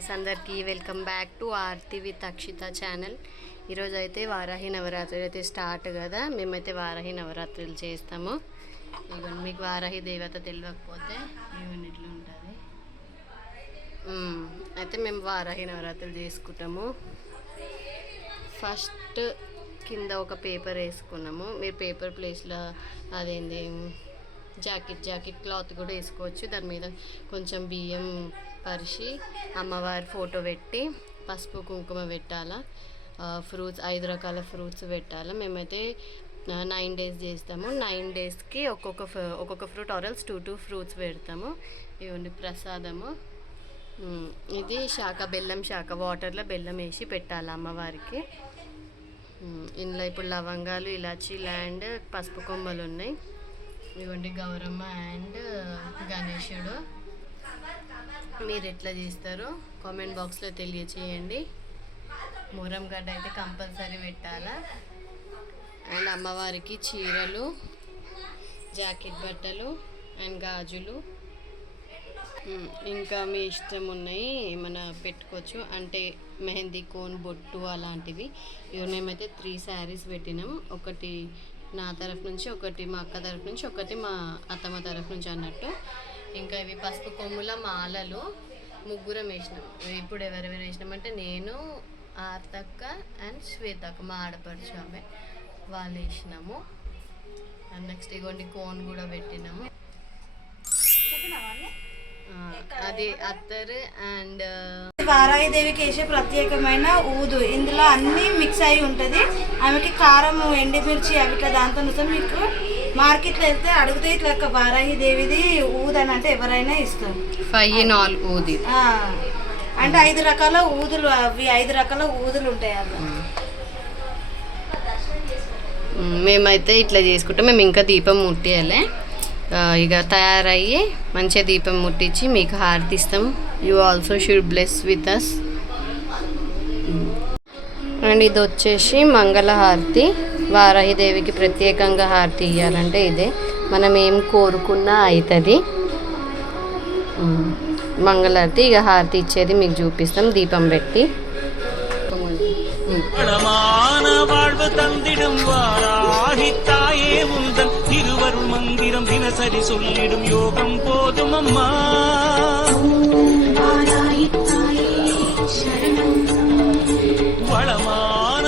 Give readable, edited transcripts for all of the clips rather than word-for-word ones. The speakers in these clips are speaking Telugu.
गाइस अंदर की welcome back to Aarti with Akshita channel. ఈరోజు అయితే వారాహి నవరాత్రులు అయితే స్టార్ట్ కదా, మేమైతే వారాహి నవరాత్రులు చేస్తాము। ఇగోండి మీకు వారాహి దేవత తెలియకపోతే ఇవన్నీ ఇట్లా ఉంటుంది। అయితే మేము వారాహి నవరాత్రులు చేసుకుంటాము। ఫస్ట్ కింద ఒక పేపర్ వేసుకున్నాము, మీరు పేపర్ ప్లేస్లో అదేంది జాకెట్ క్లాత్ కూడా వేసుకోవచ్చు। దాని మీద కొంచెం బియ్యం పరిచి అమ్మవారి ఫోటో పెట్టి పసుపు కుంకుమ పెట్టాలా, ఫ్రూట్స్ 5 రకాల ఫ్రూట్స్ పెట్టాలా। మేమైతే 9 days చేస్తాము। 9 daysకి ఒక్కొక్క ఫ్రూట్ ఆరల్స్ 2 ఫ్రూట్స్ పెడతాము। ఇవ్వండి ప్రసాదము। ఇది బెల్లం శాఖ వాటర్లో బెల్లం వేసి పెట్టాలి అమ్మవారికి। ఇందులో ఇప్పుడు లవంగాలు, ఇలాచీ, ల్యాండ్, పసుపు కొమ్మలు ఉన్నాయి। ఇవ్వండి గౌరమ్మ అండ్ గణేశుడు। మీరు ఎట్లా చేస్తారో కామెంట్ బాక్స్లో తెలియచేయండి। మూరం గడ్డ అయితే కంపల్సరీ పెట్టాలా। అండ్ అమ్మవారికి చీరలు, జాకెట్ బట్టలు అండ్ గాజులు ఇంకా మీ ఇష్టం ఉన్నాయి ఏమైనా పెట్టుకోవచ్చు, అంటే మెహందీ కోన్, బొట్టు అలాంటివి। ఇవి మేమైతే 3 sarees పెట్టినాం, ఒకటి నా తరఫు నుంచి, ఒకటి మా అక్క తరఫు నుంచి, ఒకటి మా అత్తమ్మ తరఫు నుంచి అన్నట్టు। ఇంకా ఇవి పసుపు కొమ్ముల మాలలు ముగ్గురం వేసినాం। ఇప్పుడు ఎవరెవరు వేసినామంటే నేను, ఆర్తక్క అండ్ శ్వేతక్క, మా ఆడపడుచు ఆమె, వాళ్ళు వేసినాము। అండ్ నెక్స్ట్ ఇగోండి కోన్ కూడా పెట్టినాము, అది అత్తరు అండ్ వారాహి దేవికి వేసే ప్రత్యేకమైన ఊదు, ఇందులో అన్నీ మిక్స్ అయి ఉంటుంది। ఆమెకి కారం, ఎండుమిర్చి అవి దాంతో మీకు మార్కెట్లో వెళ్తే అడిగితే ఇట్లా వారాహి దేవిది ఊదు అని అంటే ఎవరైనా ఇస్తారు। 4 ఊది అంటే 5 రకాల ఊదులు, అవి 5 రకాల ఊదులు ఉంటాయి అలా। మేమైతే ఇట్లా చేసుకుంటాం। మేము ఇంకా దీపం ముట్టియాలి, ఇక తయారయ్యి మంచిగా దీపం ముట్టించి మీకు హారతి ఇస్తాం। You also should bless with us. And ఇది వచ్చేసి మంగళహారతి। వారాహి దేవికి ప్రత్యేకంగా హారతి ఇవ్వాలంటే ఇదే, మనం ఏం కోరుకున్నా అవుతుంది మంగళహారతి। ఇక హారతి ఇచ్చేది మీకు చూపిస్తాం దీపం పెట్టి। வாழ்வு தந்திடும் வாராகி தாயே உந்தன் திருவருள் மந்திரம் தினசரி சொல்லிடும் யோகம் போதும் அம்மா। வளமான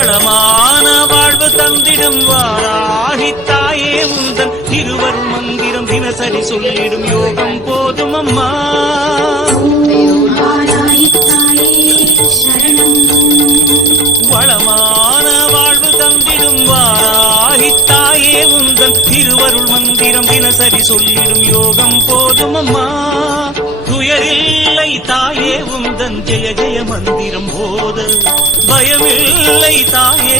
வளமான வாழ்வு தந்திடும் வாராகி தாயே உந்தன் திருவருள் மந்திரம் தினசரி சொல்லிடும் யோகம் போதும் அம்மா। வளமான வாழ்வு தந்திடும் வாராகி தாயே உந்தன் திருவருள் மந்திரம் தினசரி சொல்லிடும் யோகம் போதும் அம்மா। துயரில்லை தாயே உந்தன் ஜெய ஜெய மந்திரம் போத பயமில்லை தாயே